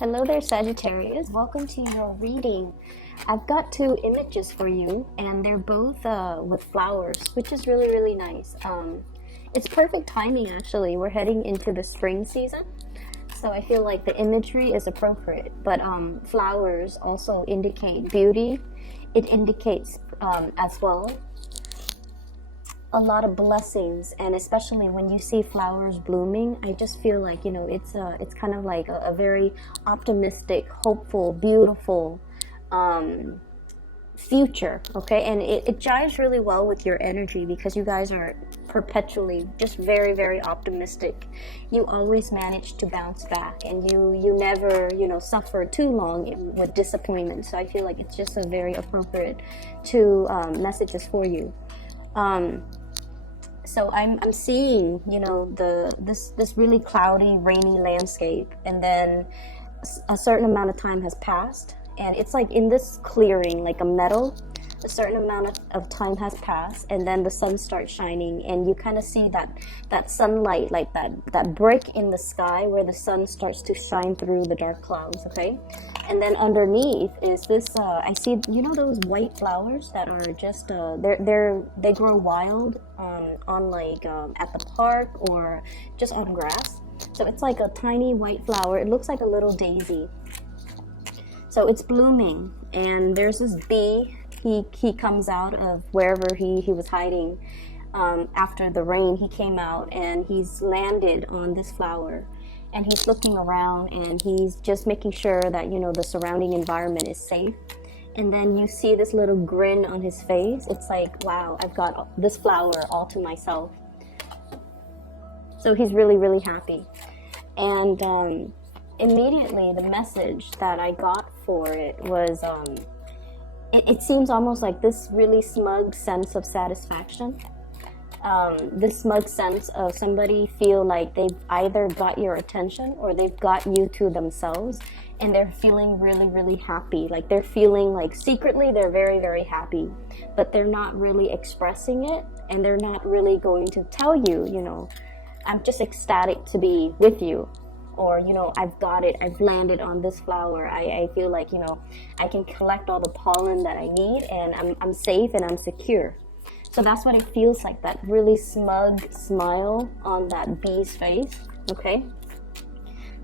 Hello there, Sagittarius. Welcome to your reading. I've got two images for you, and they're both with flowers, which is really, really nice. It's perfect timing, actually. We're heading into the spring season, so I feel like the imagery is appropriate. But flowers also indicate beauty. It indicates as well a lot of blessings, and especially when you see flowers blooming, I just feel like, you know, it's kind of like a very optimistic, hopeful, beautiful future. Okay, and it jives really well with your energy because you guys are perpetually just very, very optimistic. You always manage to bounce back, and you never, you know, suffer too long with disappointment. So I feel like it's just a very appropriate two messages for you. So I'm seeing, you know, this really cloudy, rainy landscape, and then a certain amount of time has passed, and it's like in this clearing, like a meadow, a certain amount of time has passed, and then the sun starts shining, and you kind of see that sunlight, like that break in the sky where the sun starts to shine through the dark clouds. Okay, and then underneath is this I see, you know, those white flowers that are just they grow wild on like at the park or just on grass. So it's like a tiny white flower. It looks like a little daisy. So it's blooming, and there's this bee. He comes out of wherever he was hiding after the rain. He came out and he's landed on this flower, and he's looking around, and he's just making sure that, you know, the surrounding environment is safe. And then you see this little grin on his face. It's like, wow, I've got this flower all to myself. So he's really, really happy. And immediately the message that I got for it was it seems almost like this really smug sense of satisfaction. This smug sense of somebody feel like they've either got your attention or they've got you to themselves, and they're feeling really, really happy. Like they're feeling like secretly they're very, very happy, but they're not really expressing it, and they're not really going to tell you, you know, I'm just ecstatic to be with you. Or, you know, I've got it, I've landed on this flower. I feel like, you know, I can collect all the pollen that I need, and I'm safe and I'm secure. So that's what it feels like, that really smug smile on that bee's face. Okay.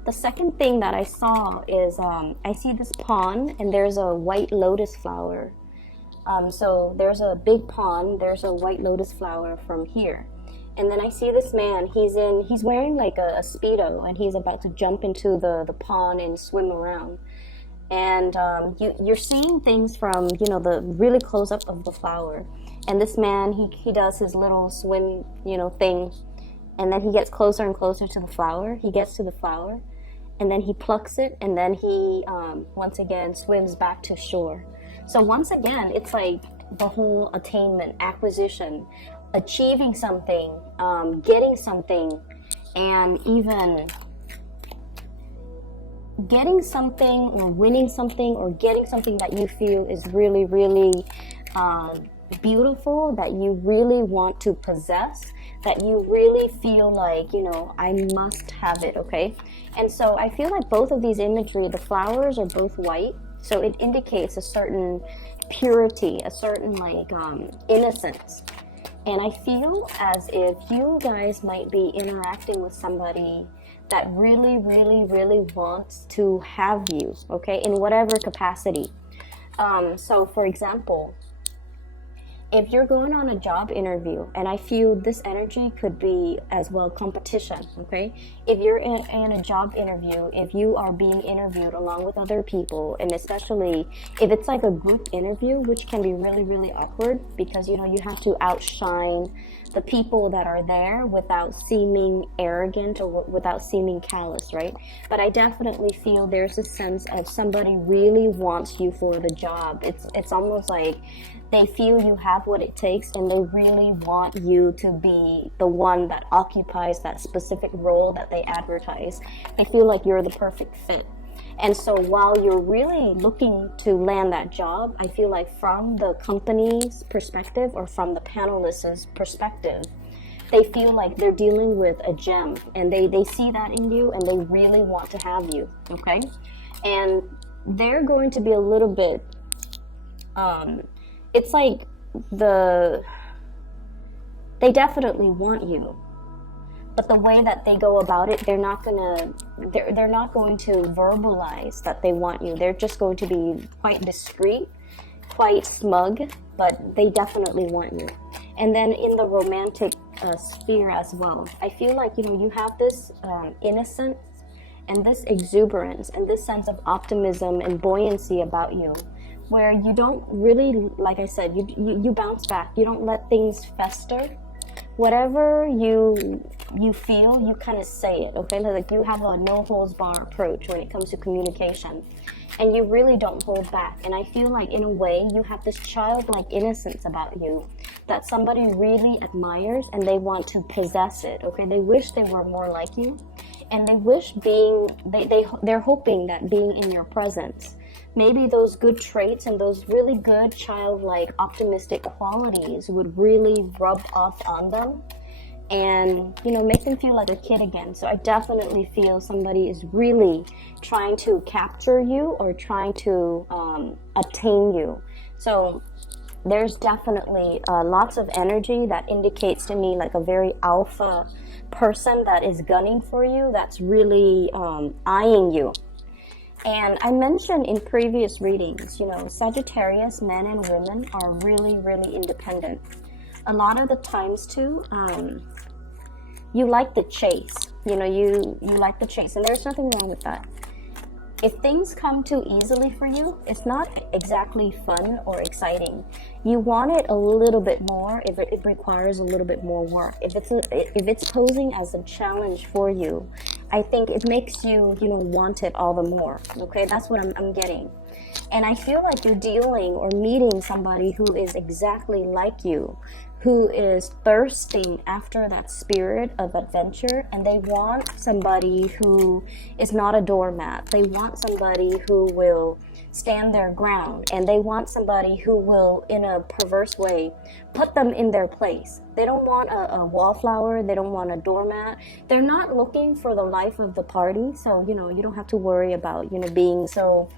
The second thing that I saw is I see this pond, and there's a white lotus flower. So there's a big pond, there's a white lotus flower from here. And then I see this man, he's wearing like a Speedo, and he's about to jump into the pond and swim around. And you're seeing things from, you know, the really close up of the flower. And this man, he does his little swim, you know, thing. And then he gets closer and closer to the flower. He gets to the flower, and then he plucks it, and then he once again swims back to shore. So once again, it's like the whole attainment, acquisition, achieving something, getting something, and even getting something or winning something or getting something that you feel is really, really beautiful, that you really want to possess, that you really feel like, you know, I must have it. Okay. And so I feel like both of these imagery, the flowers are both white, so it indicates a certain purity, a certain like innocence. And I feel as if you guys might be interacting with somebody that really, really, really wants to have you, okay, in whatever capacity. So for example, if you're going on a job interview, and I feel this energy could be as well competition, okay? If you're in a job interview, if you are being interviewed along with other people, and especially if it's like a group interview, which can be really, really awkward because, you know, you have to outshine the people that are there without seeming arrogant or without seeming callous, right? But I definitely feel there's a sense of somebody really wants you for the job. It's almost like they feel you have what it takes, and they really want you to be the one that occupies that specific role that they advertise. They feel like you're the perfect fit. And so while you're really looking to land that job, I feel like from the company's perspective or from the panelists' perspective, they feel like they're dealing with a gem, and they see that in you, and they really want to have you, okay? And they're going to be a little bit, it's like they definitely want you, but the way that they go about it, they're not going to verbalize that they want you. They're just going to be quite discreet, quite smug, but they definitely want you. And then in the romantic sphere as well, I feel like, you have this innocence and this exuberance and this sense of optimism and buoyancy about you, where you don't really, like I said, you bounce back. You don't let things fester. Whatever you feel, you kind of say it, okay? Like you have a no-holds-barred approach when it comes to communication, and you really don't hold back. And I feel like, in a way, you have this childlike innocence about you that somebody really admires, and they want to possess it, okay? They wish they were more like you, and they wish they're hoping that being in your presence, maybe those good traits and those really good childlike optimistic qualities would really rub off on them and, make them feel like a kid again. So I definitely feel somebody is really trying to capture you or trying to attain you. So there's definitely lots of energy that indicates to me like a very alpha person that is gunning for you, that's really eyeing you. And I mentioned in previous readings, Sagittarius men and women are really, really independent. A lot of the times too, you like the chase. You like the chase, and there's nothing wrong with that. If things come too easily for you, it's not exactly fun or exciting. You want it a little bit more if it requires a little bit more work. If it's posing as a challenge for you, I think it makes you, want it all the more. Okay, that's what I'm getting. And I feel like you're dealing or meeting somebody who is exactly like you, who is thirsting after that spirit of adventure, and they want somebody who is not a doormat. They want somebody who will stand their ground, and they want somebody who will, in a perverse way, put them in their place. They don't want a wallflower. They don't want a doormat. They're not looking for the life of the party, so, you don't have to worry about, being so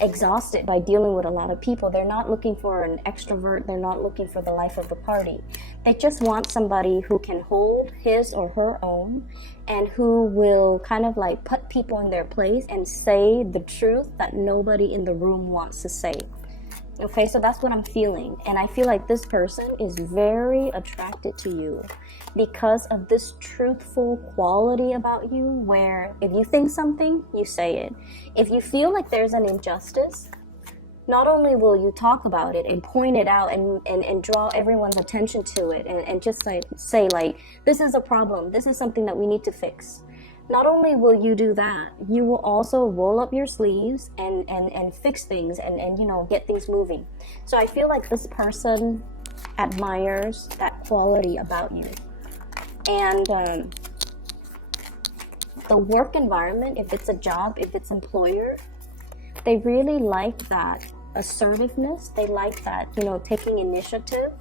exhausted by dealing with a lot of people. They're not looking for an extrovert. They're not looking for the life of the party. They just want somebody who can hold his or her own, and who will kind of like put people in their place and say the truth that nobody in the room wants to say. Okay, so that's what I'm feeling. And I feel like this person is very attracted to you because of this truthful quality about you, where if you think something, you say it. If you feel like there's an injustice, not only will you talk about it and point it out and draw everyone's attention to it and just like say like, this is a problem, this is something that we need to fix. Not only will you do that, you will also roll up your sleeves and fix things and get things moving. So I feel like this person admires that quality about you. And the work environment, if it's a job, if it's employer, they really like that assertiveness. They like that, taking initiative.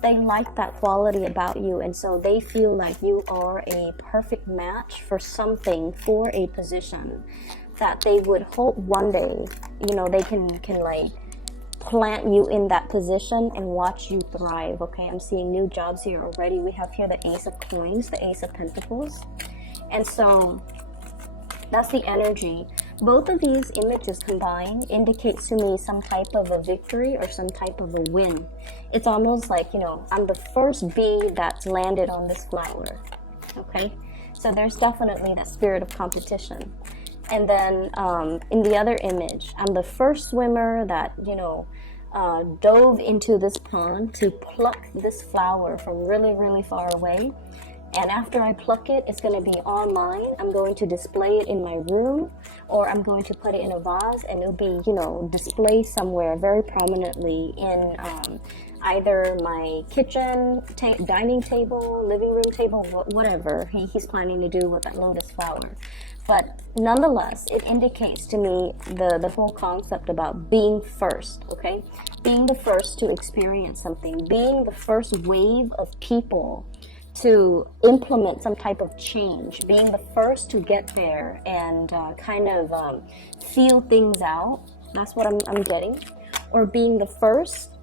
They like that quality about you, and so they feel like you are a perfect match for something, for a position that they would hope one day, they can like plant you in that position and watch you thrive. Okay, I'm seeing new jobs here already. We have here the Ace of Coins, the Ace of Pentacles, and so that's the energy. Both of these images combined indicates to me some type of a victory or some type of a win. It's almost like, I'm the first bee that's landed on this flower. Okay, so there's definitely that spirit of competition. And then in the other image, I'm the first swimmer that, dove into this pond to pluck this flower from really, really far away. And after I pluck it, it's going to be all mine. I'm going to display it in my room, or I'm going to put it in a vase, and it'll be, displayed somewhere very prominently in either my kitchen, dining table, living room table, whatever he's planning to do with that lotus flower. But nonetheless, it indicates to me the whole concept about being first, okay? Being the first to experience something, being the first wave of people to implement some type of change, being the first to get there and kind of feel things out. That's what I'm getting. Or being the first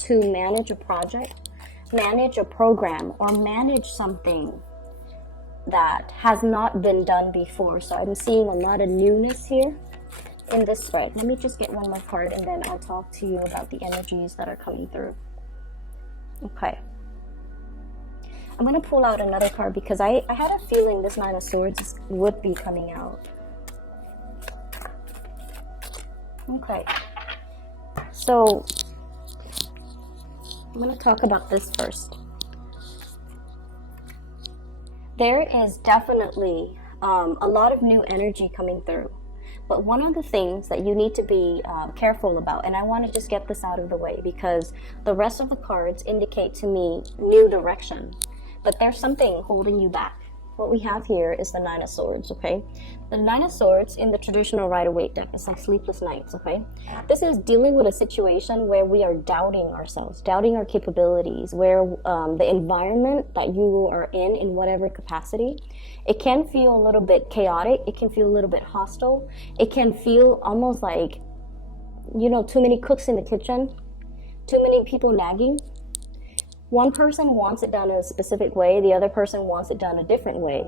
to manage a project, manage a program, or manage something that has not been done before. So I'm seeing a lot of newness here in this spread. Let me just get one more card and then I'll talk to you about the energies that are coming through. Okay. I'm going to pull out another card because I had a feeling this Nine of Swords would be coming out. Okay. So, I'm going to talk about this first. There is definitely a lot of new energy coming through. But one of the things that you need to be careful about, and I want to just get this out of the way because the rest of the cards indicate to me new direction. But there's something holding you back. What we have here is the Nine of Swords, okay? The Nine of Swords in the traditional Rider-Waite deck is like sleepless nights, okay? This is dealing with a situation where we are doubting ourselves, doubting our capabilities, where the environment that you are in whatever capacity, it can feel a little bit chaotic, it can feel a little bit hostile, it can feel almost like, you know, too many cooks in the kitchen, too many people nagging. One person wants it done a specific way, the other person wants it done a different way.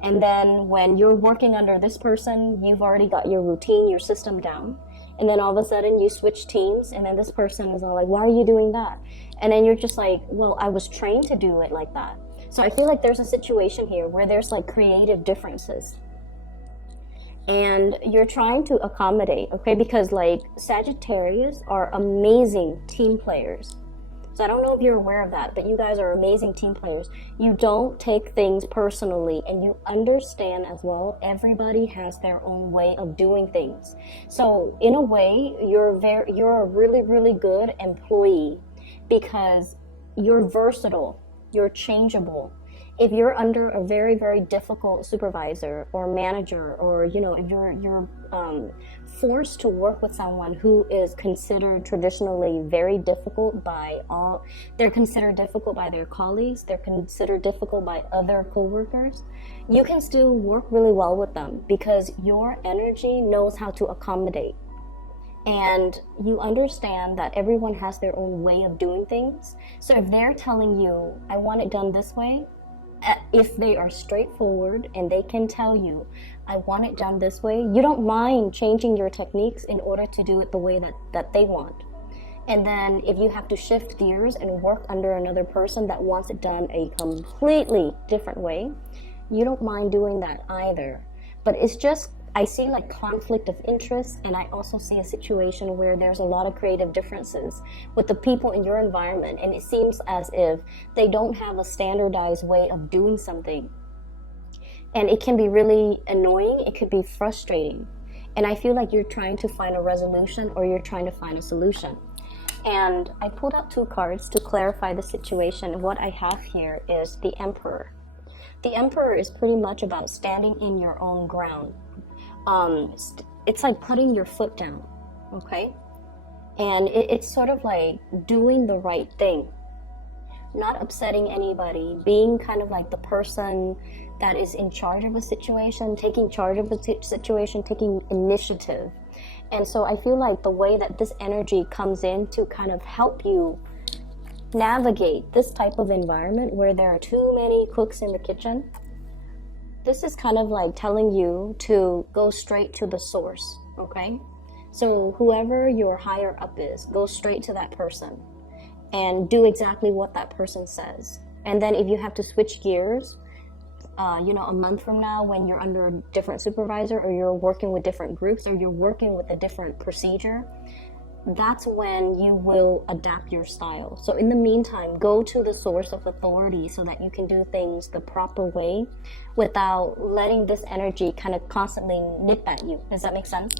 And then when you're working under this person, you've already got your routine, your system down. And then all of a sudden you switch teams and then this person is all like, why are you doing that? And then you're just like, well, I was trained to do it like that. So I feel like there's a situation here where there's like creative differences. And you're trying to accommodate, okay? Because like Sagittarius are amazing team players. So I don't know if you're aware of that, but you guys are amazing team players. You don't take things personally and you understand as well, everybody has their own way of doing things. So in a way, you're a really, really good employee because you're versatile, you're changeable. If you're under a very, very difficult supervisor or manager, or if you're forced to work with someone who is considered traditionally very difficult they're considered difficult by their colleagues, they're considered difficult by other coworkers, you can still work really well with them because your energy knows how to accommodate. And you understand that everyone has their own way of doing things. So if they're telling you, I want it done this way, if they are straightforward and they can tell you, I want it done this way, you don't mind changing your techniques in order to do it the way that they want. And then if you have to shift gears and work under another person that wants it done a completely different way, you don't mind doing that either. But it's just, I see like conflict of interest, and I also see a situation where there's a lot of creative differences with the people in your environment, and it seems as if they don't have a standardized way of doing something. And it can be really annoying, it could be frustrating. And I feel like you're trying to find a resolution or you're trying to find a solution. And I pulled out two cards to clarify the situation. What I have here is the Emperor. The Emperor is pretty much about standing in your own ground. It's like putting your foot down, okay? And it's sort of like doing the right thing, not upsetting anybody, being kind of like the person that is in charge of a situation, taking charge of a situation, taking initiative. And so I feel like the way that this energy comes in to kind of help you navigate this type of environment where there are too many cooks in the kitchen, this is kind of like telling you to go straight to the source, okay? So whoever your higher up is, go straight to that person and do exactly what that person says. And then if you have to switch gears, a month from now when you're under a different supervisor or you're working with different groups or you're working with a different procedure, that's when you will adapt your style. So in the meantime, go to the source of authority so that you can do things the proper way without letting this energy kind of constantly nip at you. Does that make sense?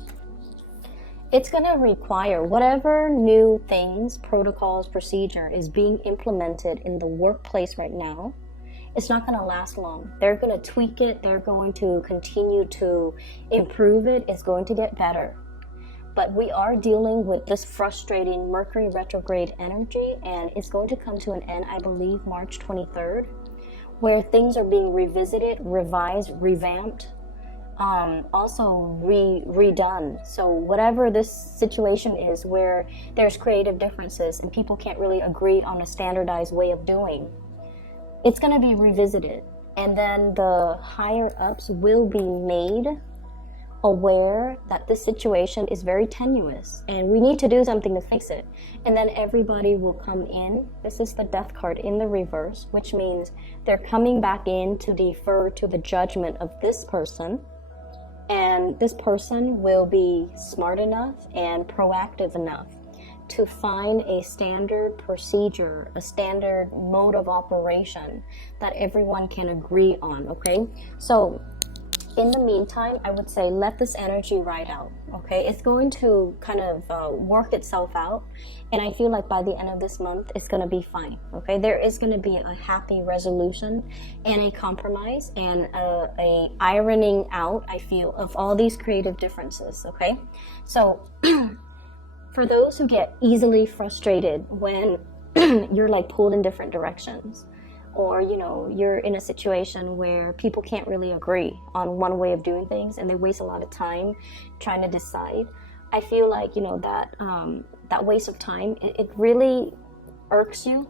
It's going to require whatever new things, protocols, procedure is being implemented in the workplace right now. It's not going to last long. They're going to tweak it. They're going to continue to improve it. It's going to get better. But we are dealing with this frustrating Mercury retrograde energy, and it's going to come to an end, I believe, March 23rd, where things are being revisited, revised, revamped, also redone. So whatever this situation is where there's creative differences and people can't really agree on a standardized way of doing, it's going to be revisited. And then the higher ups will be made aware that this situation is very tenuous and we need to do something to fix it. And then everybody will come in. This is the death card in the reverse, which means they're coming back in to defer to the judgment of this person. And this person will be smart enough and proactive enough to find a standard procedure, a standard mode of operation that everyone can agree on, okay? So in the meantime, I would say let this energy ride out, okay? It's going to kind of work itself out. And I feel like by the end of this month, it's going to be fine, okay? There is going to be a happy resolution and a compromise and a ironing out, I feel, of all these creative differences, okay? So for those who get easily frustrated when you're like pulled in different directions, or you know you're in a situation where people can't really agree on one way of doing things and they waste a lot of time trying to decide, I feel like that waste of time, it really irks you.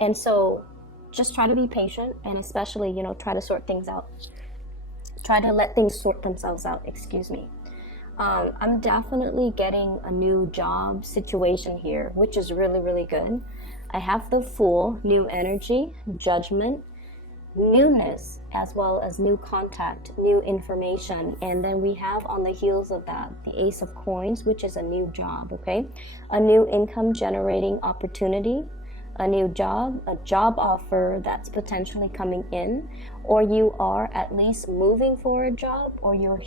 And so just try to be patient, and especially try to sort things out, try to let things sort themselves out, excuse me. I'm definitely getting a new job situation here, which is really, really good. I have the Fool, new energy, judgment, newness, as well as new contact, new information. And then we have on the heels of that, the Ace of Coins, which is a new job, okay? A new income generating opportunity, a new job, a job offer that's potentially coming in, or you are at least moving for a job, or you're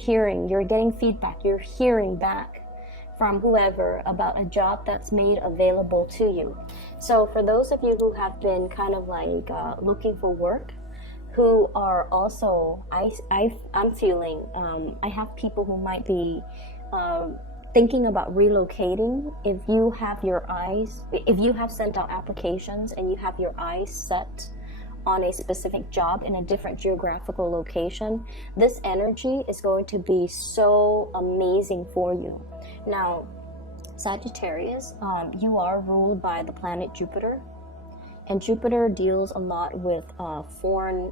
getting feedback, you're hearing back from whoever about a job that's made available to you. So for those of you who have been kind of like looking for work, who are also, I'm feeling, I have people who might be thinking about relocating. If you have sent out applications and you have your eyes set on a specific job in a different geographical location, this energy is going to be so amazing for you. Now, Sagittarius, you are ruled by the planet Jupiter, and Jupiter deals a lot with foreign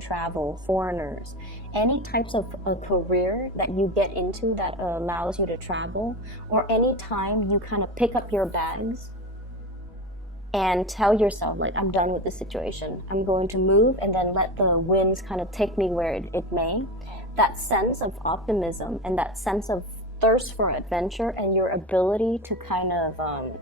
travel, foreigners, any types of a career that you get into that allows you to travel, or any time you kind of pick up your bags and tell yourself, like, I'm done with this situation, I'm going to move, and then let the winds kind of take me where it may. That sense of optimism and that sense of thirst for adventure and your ability to kind of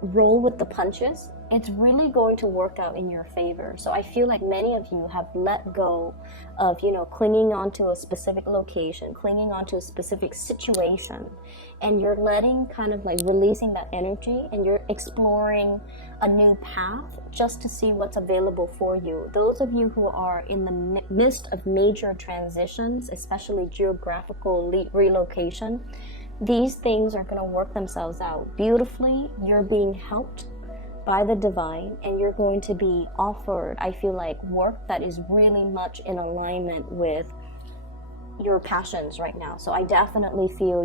roll with the punches, it's really going to work out in your favor. So I feel like many of you have let go of, clinging onto a specific location, clinging onto a specific situation, and you're letting kind of like releasing that energy, and you're exploring a new path just to see what's available for you. Those of you who are in the midst of major transitions, especially geographical relocation, these things are going to work themselves out beautifully. You're being helped by the divine, and you're going to be offered, I feel like, work that is really much in alignment with your passions right now. So I definitely feel,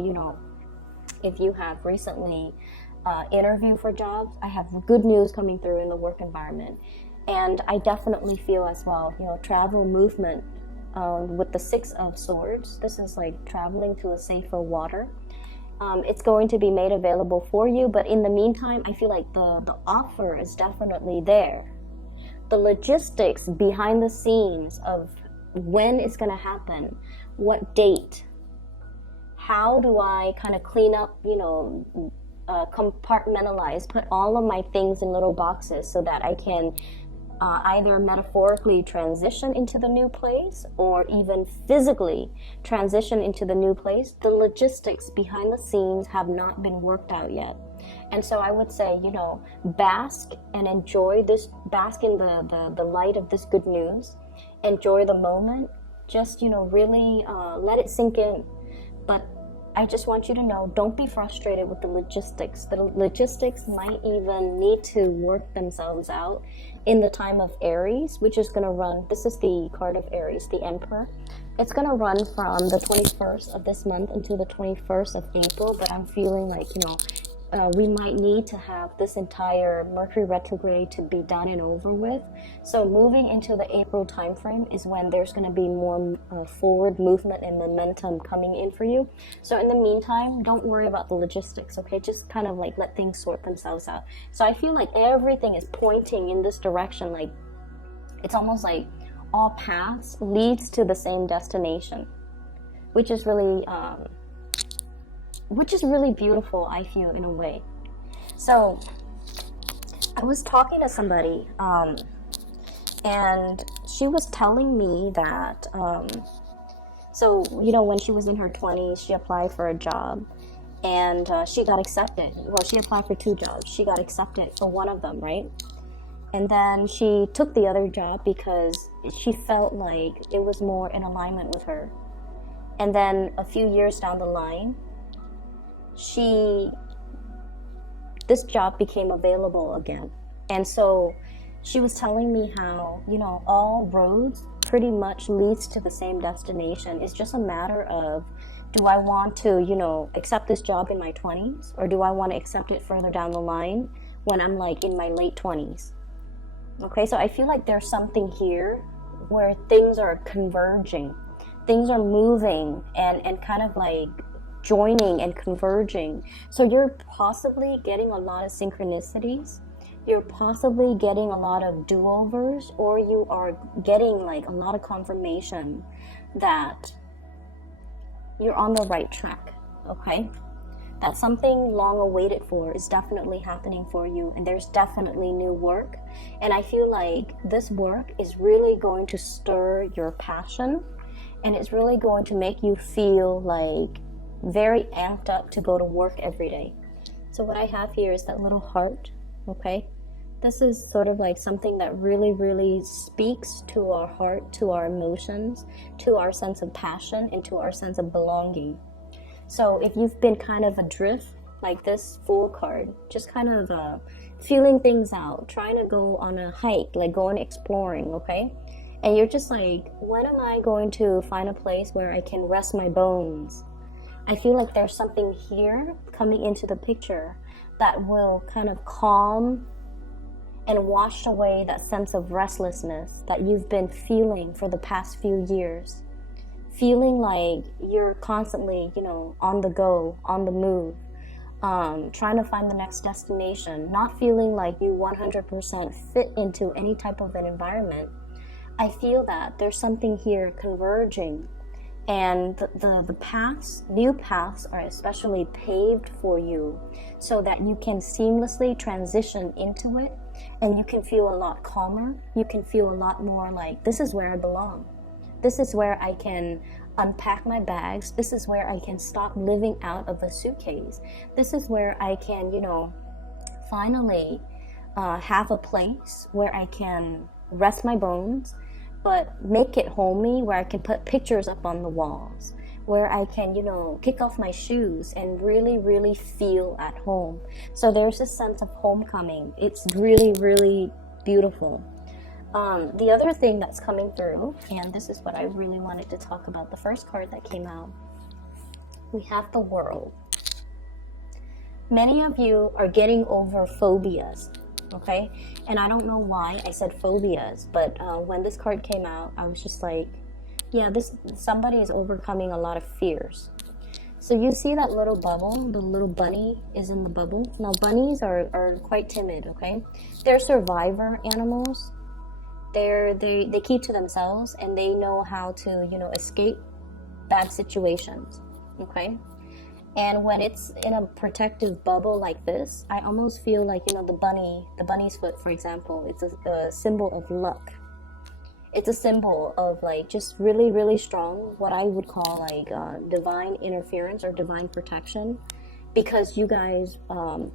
if you have recently interviewed for jobs, I have good news coming through in the work environment. And I definitely feel as well, travel, movement, with the Six of Swords. This is like traveling to a safer water. It's going to be made available for you, but in the meantime, I feel like the offer is definitely there. The logistics behind the scenes of when it's going to happen, what date, how do I kind of clean up, compartmentalize, put all of my things in little boxes so that I can either metaphorically transition into the new place or even physically transition into the new place. The logistics behind the scenes have not been worked out yet. And so I would say, bask and enjoy this, bask in the light of this good news, enjoy the moment, just, really let it sink in. But I just want you to know, don't be frustrated with the logistics. The logistics might even need to work themselves out in the time of Aries, which is going to run, this is the card of Aries, the Emperor. It's going to run from the 21st of this month until the 21st of April, but I'm feeling like, we might need to have this entire Mercury retrograde to be done and over with. So moving into the April timeframe is when there's going to be more forward movement and momentum coming in for you. So in the meantime, don't worry about the logistics, okay? Just kind of like let things sort themselves out. So I feel like everything is pointing in this direction. Like it's almost like all paths leads to the same destination, which is really beautiful, I feel, in a way. So I was talking to somebody and she was telling me that when she was in her 20s, she applied for a job and she got accepted. Well, she applied for 2 jobs. She got accepted for one of them, right? And then she took the other job because she felt like it was more in alignment with her. And then a few years down the line, this job became available again. And so she was telling me how, all roads pretty much leads to the same destination. It's just a matter of, do I want to, accept this job in my 20s, or do I want to accept it further down the line when I'm like in my late 20s? Okay, so I feel like there's something here where things are converging. Things are moving and kind of like joining and converging. So you're possibly getting a lot of synchronicities. You're possibly getting a lot of do-overs, or you are getting like a lot of confirmation that you're on the right track, okay? That something long awaited for is definitely happening for you, and there's definitely new work. And I feel like this work is really going to stir your passion, and it's really going to make you feel like very amped up to go to work every day. So what I have here is that little heart, okay? This is sort of like something that really, really speaks to our heart, to our emotions, to our sense of passion, and to our sense of belonging. So if you've been kind of adrift, like this Fool card, just kind of feeling things out, trying to go on a hike, like going exploring, okay? And you're just like, when am I going to find a place where I can rest my bones? I feel like there's something here coming into the picture that will kind of calm and wash away that sense of restlessness that you've been feeling for the past few years. Feeling like you're constantly, on the go, on the move, trying to find the next destination, not feeling like you 100% fit into any type of an environment. I feel that there's something here converging, and the paths, new paths, are especially paved for you so that you can seamlessly transition into it, and you can feel a lot calmer. You can feel a lot more like, this is where I belong. This is where I can unpack my bags. This is where I can stop living out of a suitcase. This is where I can, finally have a place where I can rest my bones, but make it homey, where I can put pictures up on the walls, where I can, kick off my shoes and really, really feel at home. So there's this sense of homecoming. It's really, really beautiful. The other thing that's coming through, and this is what I really wanted to talk about, the first card that came out, we have the World. Many of you are getting over phobias, okay? And I don't know why I said phobias, but when this card came out, I was just like, yeah, somebody is overcoming a lot of fears. So you see that little bubble, the little bunny is in the bubble. Now bunnies are quite timid, okay? They're survivor animals. They keep to themselves, and they know how to escape bad situations, okay? And when it's in a protective bubble like this, I almost feel like the bunny's foot, for example, it's a symbol of luck. It's a symbol of like just really, really strong, what I would call like divine interference or divine protection. Because you guys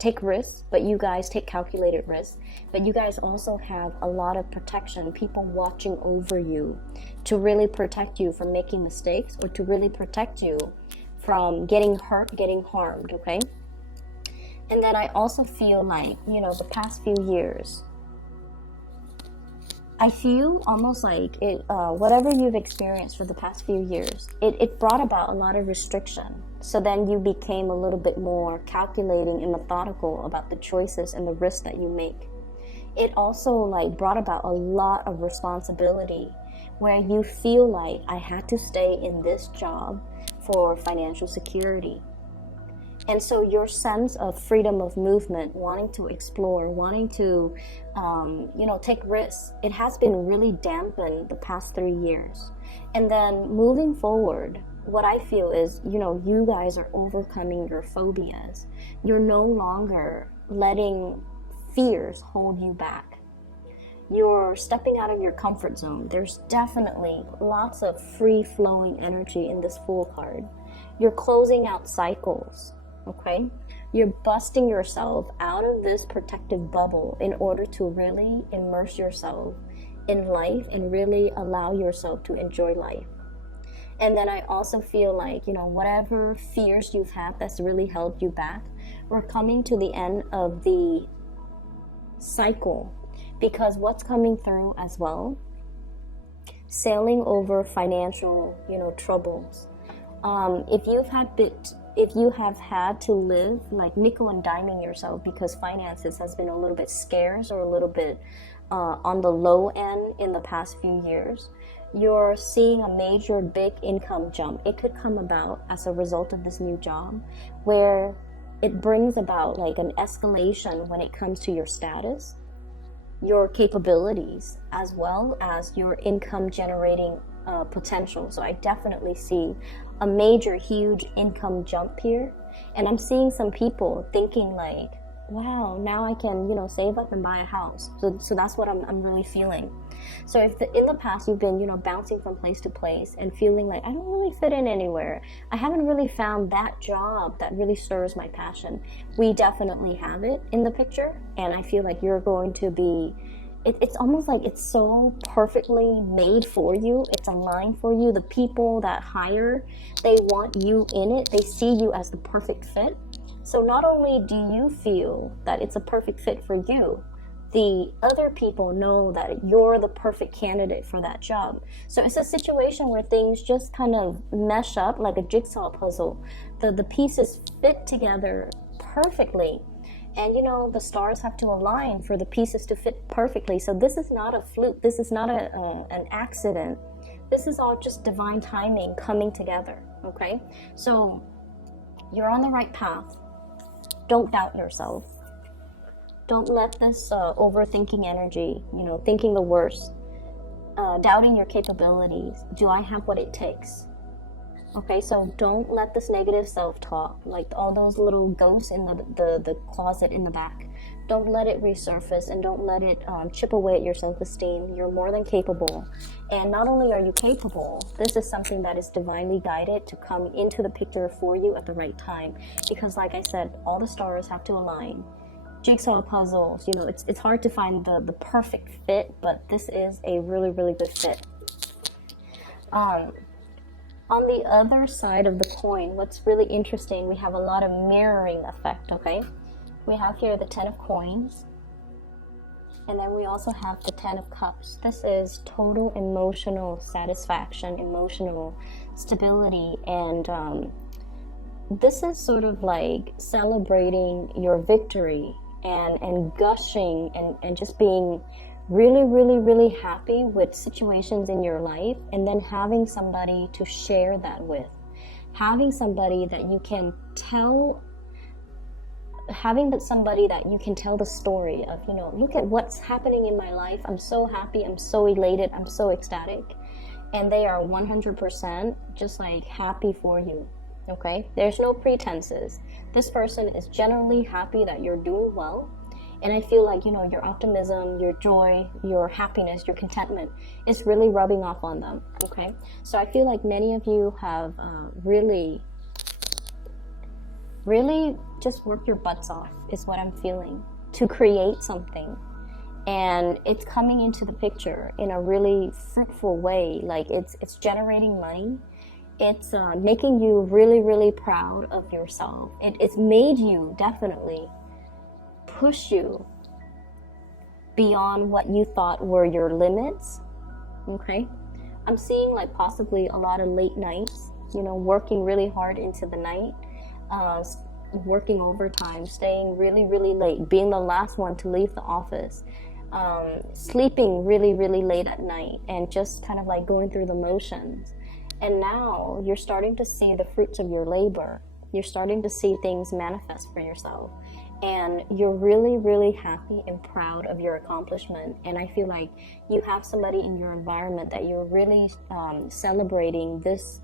take risks, but you guys take calculated risks, but you guys also have a lot of protection, people watching over you to really protect you from making mistakes, or to really protect you from getting hurt, getting harmed, okay? And then I also feel like, you know, the past few years, I feel almost like it, whatever you've experienced for the past few years, it brought about a lot of restriction. So then you became a little bit more calculating and methodical about the choices and the risks that you make. It also like brought about a lot of responsibility where you feel like I had to stay in this job for financial security. And so your sense of freedom of movement, wanting to explore, wanting to, you know, take risks, it has been really dampened the past 3 years. And then moving forward, what I feel is, you know, you guys are overcoming your phobias. You're no longer letting fears hold you back. You're stepping out of your comfort zone. There's definitely lots of free-flowing energy in this Fool card. You're closing out cycles. Okay, you're busting yourself out of this protective bubble in order to really immerse yourself in life and really allow yourself to enjoy life. And then I also feel like, you know, whatever fears you've had that's really held you back, we're coming to the end of the cycle, because what's coming through as well, sailing over financial, you know, troubles. If you have had to live like nickel and diming yourself because finances has been a little bit scarce or a little bit on the low end in the past few years, you're seeing a major big income jump. It could come about as a result of this new job where it brings about like an escalation when it comes to your status, your capabilities, as well as your income generating potential. So I definitely see a major, huge income jump here. And I'm seeing some people thinking like, wow, now I can, you know, save up and buy a house. So that's what I'm really feeling. So if in the past you've been, you know, bouncing from place to place and feeling like I don't really fit in anywhere, I haven't really found that job that really serves my passion, we definitely have it in the picture. And I feel like you're going to be, it's almost like it's so perfectly made for you. It's aligned for you. The people that hire, they want you in it. They see you as the perfect fit. So not only do you feel that it's a perfect fit for you, the other people know that you're the perfect candidate for that job. So it's a situation where things just kind of mesh up like a jigsaw puzzle. The pieces fit together perfectly. And, you know, the stars have to align for the pieces to fit perfectly. So this is not a fluke. This is not an accident. This is all just divine timing coming together, okay? So you're on the right path. Don't doubt yourself. Don't let this overthinking energy, you know, thinking the worst, doubting your capabilities. Do I have what it takes? Okay, so don't let this negative self-talk, like all those little ghosts in the closet in the back, don't let it resurface, and don't let it chip away at your self-esteem. You're more than capable. And not only are you capable, this is something that is divinely guided to come into the picture for you at the right time. Because like I said, all the stars have to align. Jigsaw puzzles, you know, it's hard to find the perfect fit, but this is a really, really good fit. On the other side of the coin, what's really interesting, we have a lot of mirroring effect, okay? We have here the 10 of coins, and then we also have the 10 of cups. This is total emotional satisfaction, emotional stability, and this is sort of like celebrating your victory and gushing and just being really, really, really happy with situations in your life, and then having somebody to share that with, having somebody that you can tell, the story of, you know, look at what's happening in my life. I'm so happy, I'm so elated, I'm so ecstatic, and they are 100% just like happy for you. Okay, there's no pretenses. This person is generally happy that you're doing well. And I feel like, you know, your optimism, your joy, your happiness, your contentment is really rubbing off on them, okay? So I feel like many of you have really just worked your butts off, is what I'm feeling, to create something. And it's coming into the picture in a really fruitful way. Like it's generating money. It's making you really, really proud of yourself. It's made you definitely push you beyond what you thought were your limits. Okay, I'm seeing like possibly a lot of late nights, you know, working really hard into the night, working overtime, staying really, really late, being the last one to leave the office, sleeping really, really late at night, and just kind of like going through the motions. And now you're starting to see the fruits of your labor. You're starting to see things manifest for yourself. And you're really, really happy and proud of your accomplishment. And I feel like you have somebody in your environment that you're really celebrating this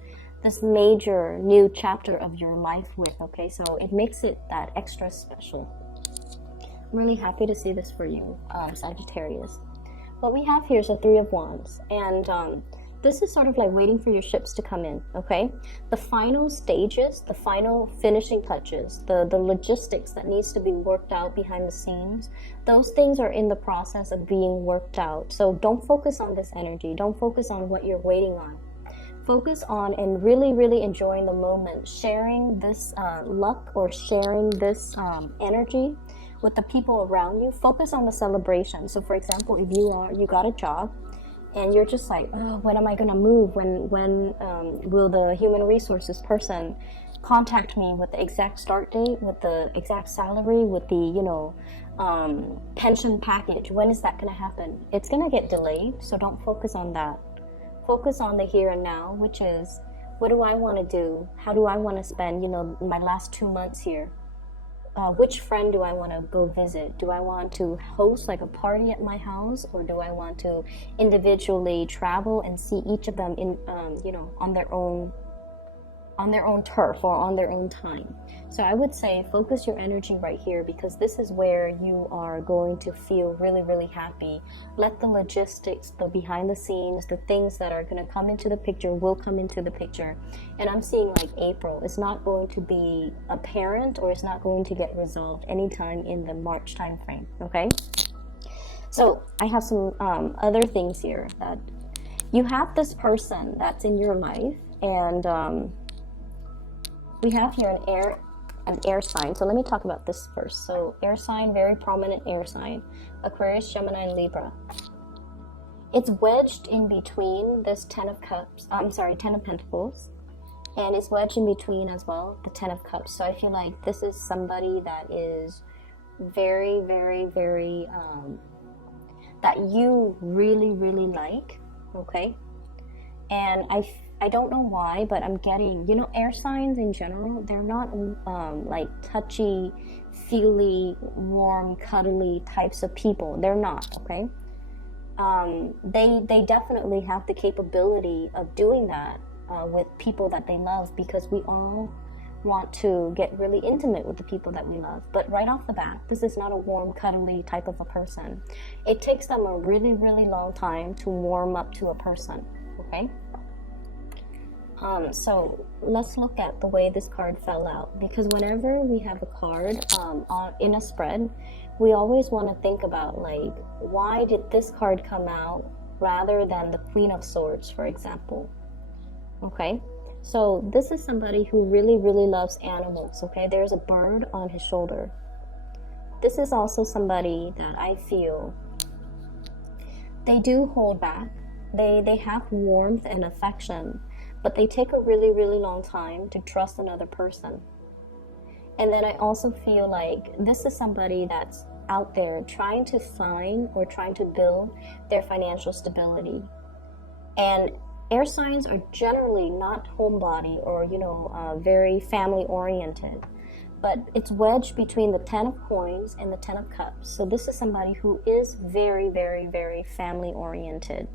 major new chapter of your life with, okay? So it makes it that extra special. I'm really happy to see this for you, Sagittarius. What we have here is a Three of Wands, and this is sort of like waiting for your ships to come in, okay? The final stages, the final finishing touches, the logistics that needs to be worked out behind the scenes, those things are in the process of being worked out. So don't focus on this energy. Don't focus on what you're waiting on. Focus on and really, really enjoying the moment, sharing this luck or sharing this energy with the people around you. Focus on the celebration. So for example, if you got a job, and you're just like, oh, when am I gonna move? When will the human resources person contact me with the exact start date, with the exact salary, with the pension package? When is that gonna happen? It's gonna get delayed, so don't focus on that. Focus on the here and now, which is, what do I want to do? How do I want to spend my last 2 months here? Which friend do I want to go visit? Do I want to host like a party at my house, or do I want to individually travel and see each of them in on their own turf or on their own time? So I would say focus your energy right here, because this is where you are going to feel really, really happy. Let the logistics, the behind the scenes, the things that are going to come into the picture will come into the picture. And I'm seeing like April. It's not going to be apparent, or it's not going to get resolved anytime in the March time frame, okay? So I have some other things here. That you have this person that's in your life, and we have here an air sign. So let me talk about this first. So air sign, very prominent air sign, Aquarius, Gemini, and Libra. It's wedged in between this Ten of Pentacles, and it's wedged in between as well, the Ten of Cups. So I feel like this is somebody that is very, very, very, that you really, really like, okay? And I don't know why, but I'm getting, air signs in general, they're not like touchy, feely, warm, cuddly types of people. They're not, okay? They definitely have the capability of doing that with people that they love, because we all want to get really intimate with the people that we love. But right off the bat, this is not a warm, cuddly type of a person. It takes them a really, really long time to warm up to a person, okay? So let's look at the way this card fell out, because whenever we have a card in a spread, we always want to think about, like, why did this card come out rather than the Queen of Swords, for example? Okay, so this is somebody who really, really loves animals, okay? There's a bird on his shoulder. This is also somebody that I feel they do hold back. They have warmth and affection, but they take a really, really long time to trust another person. And then I also feel like this is somebody that's out there trying to find or trying to build their financial stability. And air signs are generally not homebody or, very family oriented, but it's wedged between the Ten of Coins and the Ten of Cups. So this is somebody who is very, very, very family oriented.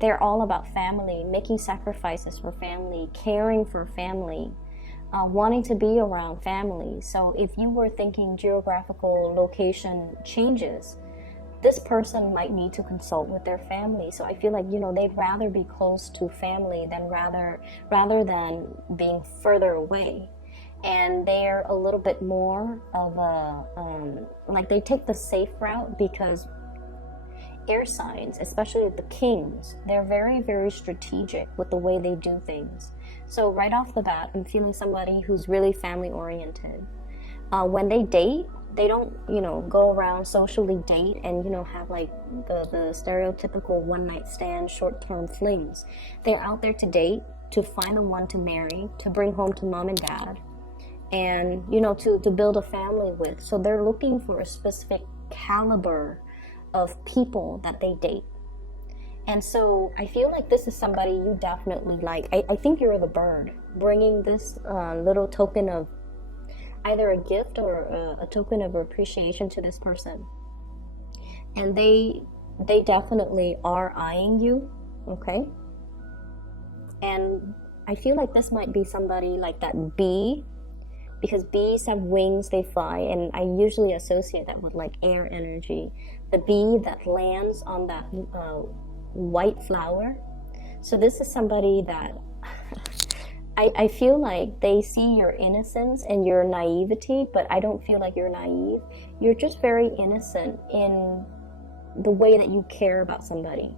They're all about family, making sacrifices for family, caring for family, wanting to be around family. So if you were thinking geographical location changes, this person might need to consult with their family. So I feel like, they'd rather be close to family than rather than being further away. And they're a little bit more of a, like, they take the safe route, because air signs, especially the kings, they're very, very strategic with the way they do things. So right off the bat, I'm feeling somebody who's really family oriented. When they date, they don't, go around socially date and, have like the stereotypical one night stand, short term flings. They're out there to date, to find the one to marry, to bring home to mom and dad, and, to build a family with. So they're looking for a specific caliber of people that they date. And so I feel like this is somebody you definitely like. I think you're the bird bringing this little token of either a gift or a token of appreciation to this person. And they definitely are eyeing you, okay? And I feel like this might be somebody like that bee, because bees have wings, they fly, and I usually associate that with like air energy. The bee that lands on that white flower. So this is somebody that I feel like they see your innocence and your naivety, but I don't feel like you're naive. You're just very innocent in the way that you care about somebody.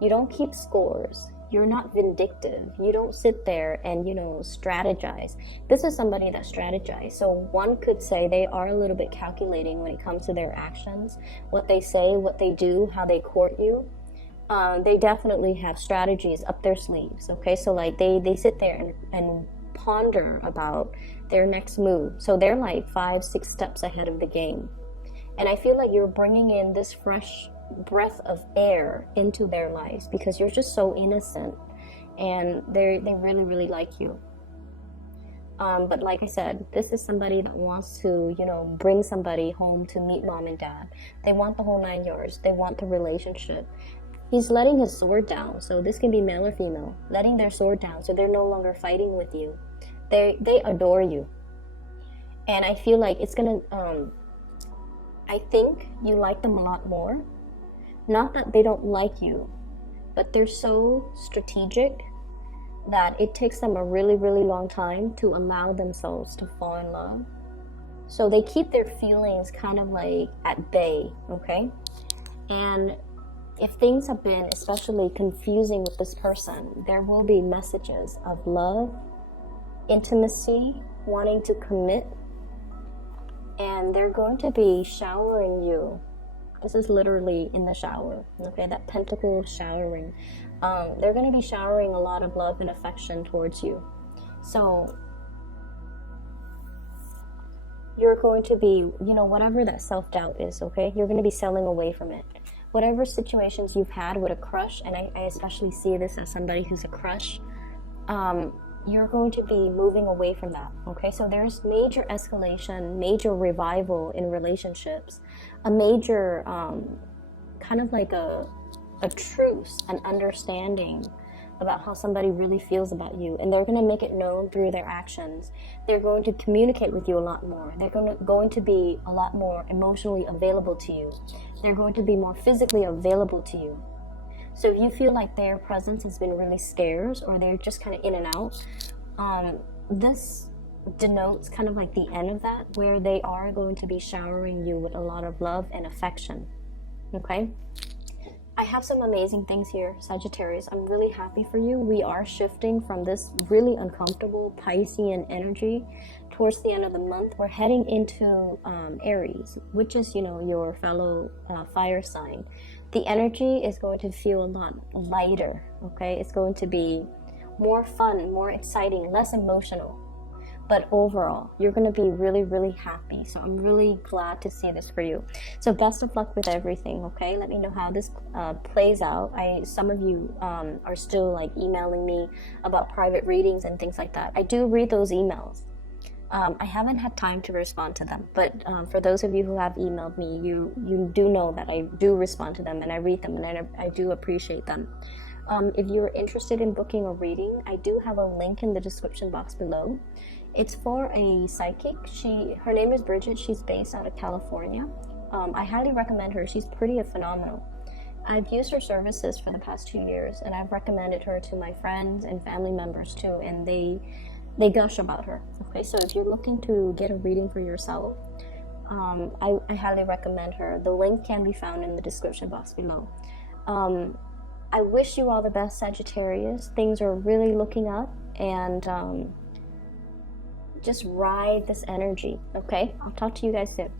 You don't keep scores. You're not vindictive. You don't sit there and, strategize. This is somebody that strategizes. So one could say they are a little bit calculating when it comes to their actions, what they say, what they do, how they court you. They definitely have strategies up their sleeves, okay? So like they sit there and ponder about their next move. So they're like 5-6 steps ahead of the game. And I feel like you're bringing in this fresh breath of air into their lives because you're just so innocent, and they really, really like you. But like I said, this is somebody that wants to, bring somebody home to meet mom and dad. They want the whole 9 yards. They want the relationship. He's letting his sword down, so this can be male or female, letting their sword down so they're no longer fighting with you. They adore you. And I feel like it's gonna, I think you like them a lot more. Not that they don't like you, but they're so strategic that it takes them a really, really long time to allow themselves to fall in love. So they keep their feelings kind of like at bay, okay? And if things have been especially confusing with this person, there will be messages of love, intimacy, wanting to commit, and they're going to be showering you. This is literally in the shower, okay? That pentacle showering. They're going to be showering a lot of love and affection towards you. So you're going to be, whatever that self-doubt is, okay? You're going to be selling away from it. Whatever situations you've had with a crush, and I especially see this as somebody who's a crush, you're going to be moving away from that, okay? So there's major escalation, major revival in relationships, a major kind of like a truce, an understanding about how somebody really feels about you, and they're going to make it known through their actions. They're going to communicate with you a lot more. They're going to be a lot more emotionally available to you. They're going to be more physically available to you. So if you feel like their presence has been really scarce, or they're just kind of in and out, this denotes kind of like the end of that, where they are going to be showering you with a lot of love and affection, okay? I have some amazing things here, Sagittarius. I'm really happy for you. We are shifting from this really uncomfortable Piscean energy towards the end of the month. We're heading into Aries, which is, your fellow fire sign. The energy is going to feel a lot lighter, okay? It's going to be more fun, more exciting, less emotional. But overall, you're going to be really, really happy. So I'm really glad to see this for you. So best of luck with everything, okay? Let me know how this plays out. Some of you are still like emailing me about private readings and things like that. I do read those emails. I haven't had time to respond to them, but for those of you who have emailed me, you do know that I do respond to them and I read them, and I do appreciate them. If you're interested in booking a reading, I do have a link in the description box below. It's for a psychic. Her name is Bridget. She's based out of California. I highly recommend her. She's pretty phenomenal. I've used her services for the past 2 years, and I've recommended her to my friends and family members too, and they gush about her. Okay, so if you're looking to get a reading for yourself, I highly recommend her. The link can be found in the description box below. I wish you all the best, Sagittarius. Things are really looking up, and just ride this energy, okay? I'll talk to you guys soon.